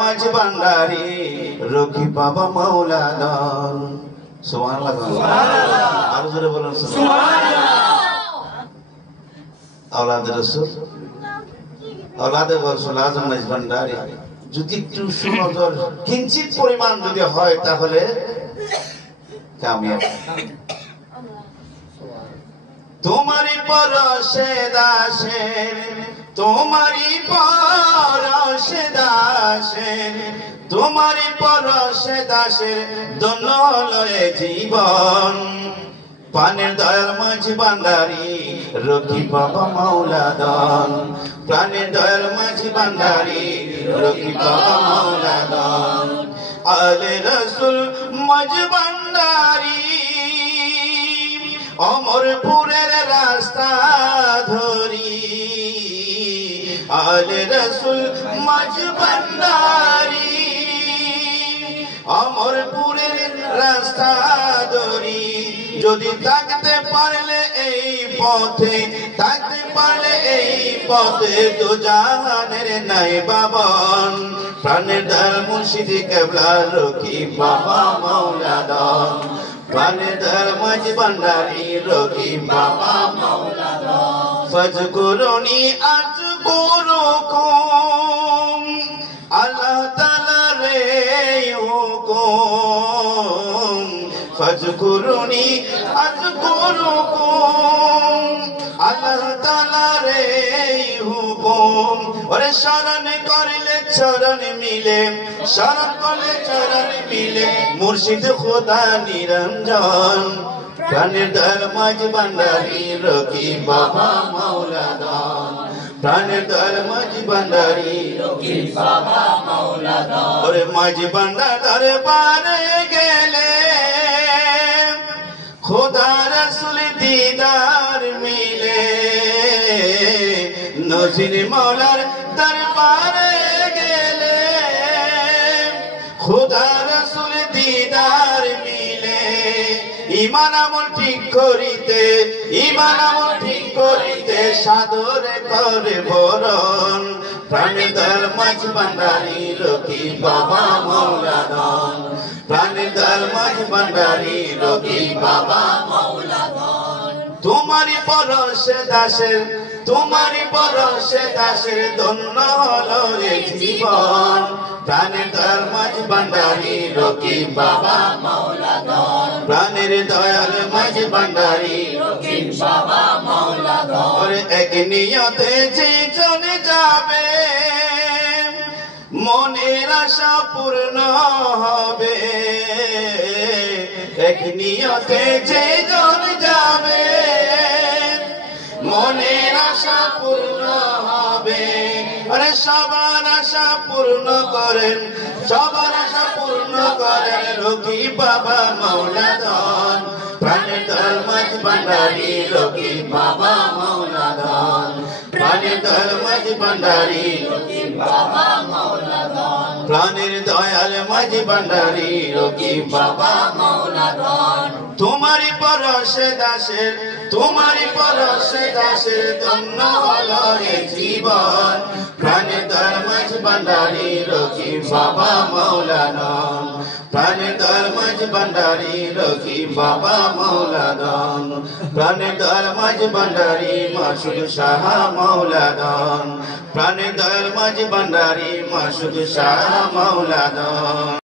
মাঝ ভান্ডারি রকি বাবা মাওলা দান সুবহানাল্লাহ সুবহানাল্লাহ আর জোরে বলুন সুবহানাল্লাহ আওলাদে রাসূল আওলাদে রাসূল আজম মাঝ ভান্ডারি যদি একটু সুনজর কিঞ্চিত পরিমাণ যদি হয় তাহলে কামিয়াব তোমারি পরশে দাসের তোমারি পরশে দাসের তোমারি পরশে দাসের দোন লয়ে জীবন প্রাণের দয়াল মাঝ ভান্ডারি রকি বাবা মাওলা দান প্রাণের দয়াল মাঝ ভান্ডারি রকি বাবা মাওলা দান আলে রাসূল মাঝ ভান্ডারি অমরপুরের রাস্তা ধরি আলে রাসূল মাঝ ভান্ডারি অমরপুরের রাস্তা ধরি যদি থাকতে পারলে এই পথে থাকতে পারলে এই পথে তো জাহানের নাই বাবন প্রাণের দয়াল মুর্শিদ কেবলা রকি বাবা মাওলা দান প্রাণের দয়াল মাঝ ভান্ডারি রকি বাবা মাওলা দান ফজকুরনি আজকুরুকুম আল্লাহ তাআলা রে হুকুম ফজকুরনি আজকুরুকুম আল্লাহ তাআলা রে হুকুম ওরে শরণ করিলে চরণ মিলে শরণ করলে চরণ মিলে মুর্শিদ খোদা নিরঞ্জন প্রাণের দয়াল মাঝ ভান্ডারি রকি বাবা মাওলা দান প্রাণের দয়াল মাঝ ভান্ডারি রকি বাবা মাওলা দান ওরে মাঝ ভান্ডার দরবারে গেলে খোদা রাসূল দিদার মিলে নজির মাওলার দরবারে গেলে খোদা রাসূল দিদার মিলে ঈমান আমল ঠিক করিতে ঈমান আমল ঠিক করিতে সাদরে করে বরণ প্রাণের দয়াল মাঝ ভান্ডারি রকি বাবা মাওলা দান প্রাণের দয়াল মাঝ ভান্ডারি রকি বাবা মাওলা দান তোমারি পরশে দাসের তোমারি পরশে দাসের ধন্য হলো এই জীবন প্রাণের দয়াল মাঝ ভান্ডারি রকি বাবা মাওলা দান প্রাণের দয়াল মাঝ ভান্ডারি রকি বাবা মাওলা দান ওরে এক নিয়তে যে চলে যাবে মনের আশা পূর্ণ হবে এক নিয়তে যে জন যাবে মনের আশা পূর্ণ হবে আরে সবার আশা পূর্ণ করেন সবার আশা পূর্ণ করেন রকি বাবা মাওলা দান প্রাণের দয়াল মাঝ ভান্ডারি রকি বাবা মাওলা দান প্রাণের দয়াল মাঝ ভান্ডারি রকি বাবা মাওলা দান প্রাণের দয়াল মাঝ ভান্ডারি রকি বাবা মাওলা দান তোমারি পরশে দাসের তোমারি পরশে দাসের ধন্য হলো এই জীবন প্রাণের দয়াল মাঝ ভান্ডারি রকি বাবা মাওলা দান প্রাণের দয়াল মাঝ ভান্ডারি রকি বাবা মাওলা দান প্রাণের দয়াল মাঝ ভান্ডারি মাসুদ শাহ মাওলা দান প্রাণের দয়াল মাঝ ভান্ডারি মাসুদ শাহ মাওলা দান।